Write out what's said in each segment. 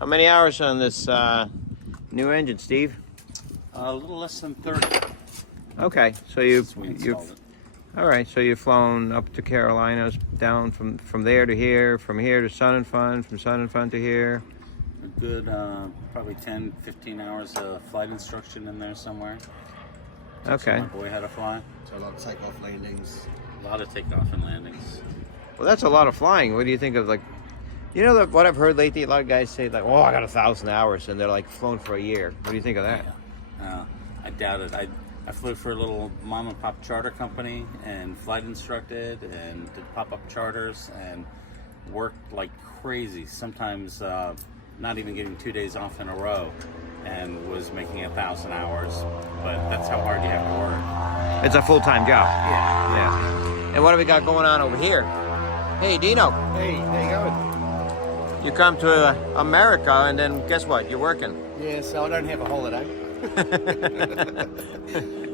How many hours on this new engine, Steve? A little less than 30. Okay, so you've all right. So you've flown up to Carolinas, down from there to here, from here to Sun and Fun, from Sun and Fun to here. A good probably 10, 15 hours of flight instruction in there somewhere. Okay. My boy how to fly. So a lot of takeoff landings. A lot of takeoff and landings. Well, that's a lot of flying. What do you think of, like, you know, what I've heard lately? A lot of guys say, like, "Oh, I got 1,000 hours," and they're like flown for a year. What do you think of that? Yeah. I doubt it. I flew for a little mom and pop charter company and flight instructed and did pop-up charters and worked like crazy. Sometimes not even getting 2 days off in a row, and was making 1,000 hours. But that's how hard you have to work. It's a full-time job. Yeah. Yeah. And what do we got going on over here? Hey, Dino. Hey, how you going? You come to America, and then guess what? You're working. Yeah, so I don't have a holiday.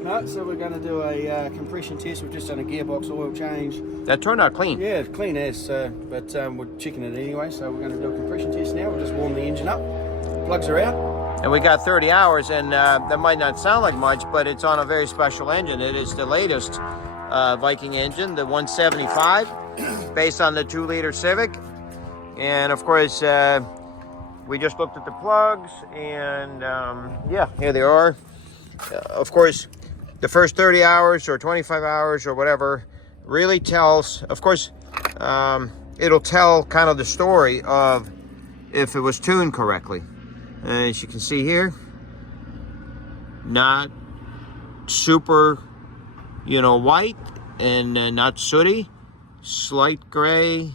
No, so we're going to do a compression test. We've just done a gearbox oil change. That turned out clean. Yeah, clean as, but we're checking it anyway. So we're going to do a compression test now. We'll just warm the engine up. Plugs are out. And we got 30 hours, and that might not sound like much, but it's on a very special engine. It is the latest Viking engine, the 175, based on the 2-liter Civic. And of course, we just looked at the plugs, and yeah, here they are. Of course, the first 30 hours or 25 hours or whatever really tells, of course, it'll tell kind of the story of if it was tuned correctly. And as you can see here, not super, white, and not sooty, slight gray,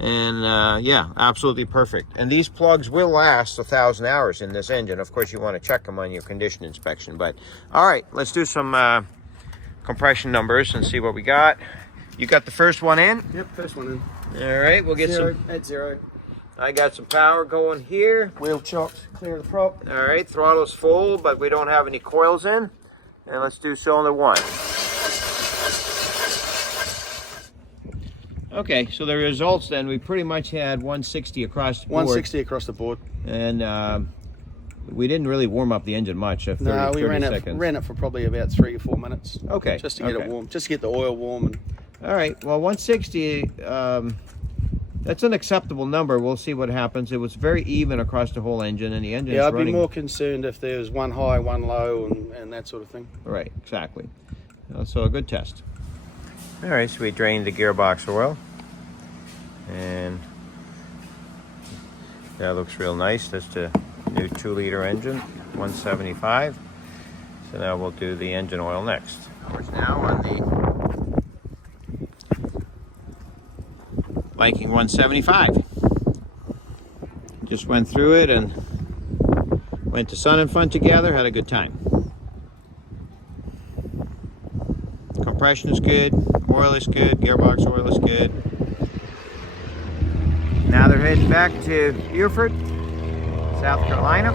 and yeah, absolutely perfect. And these plugs will last 1,000 hours in this engine. Of course, you want to check them on your condition inspection. But all right, let's do some compression numbers and see what we got. You got the first one in? Yep, first one in. All right, we'll get Zero, some. at 0. I got some power going here. Wheel chocked, clear of the prop. All right, throttle's full, but we don't have any coils in. And let's do cylinder 1. Okay, so the results then, we pretty much had 160 across the board. 160 across the board. And we didn't really warm up the engine much, 30, No, we 30 ran seconds. it for probably about 3 or 4 minutes. Okay. Just to get it warm, just to get the oil warm. And All right, well, 160, that's an acceptable number. We'll see what happens. It was very even across the whole engine, and the engine is I'd running. be more concerned if there was one high, one low, and that sort of thing. Right, exactly. So a good test. All right, so we drained the gearbox oil, and that looks real nice. That's the new 2-liter engine, 175. So now we'll do the engine oil next. We're now on the Viking 175. Just went through it and went to Sun and Fun together, had a good time. Compression is good, oil is good, gearbox oil is good. Now they're heading back to Beaufort, South Carolina.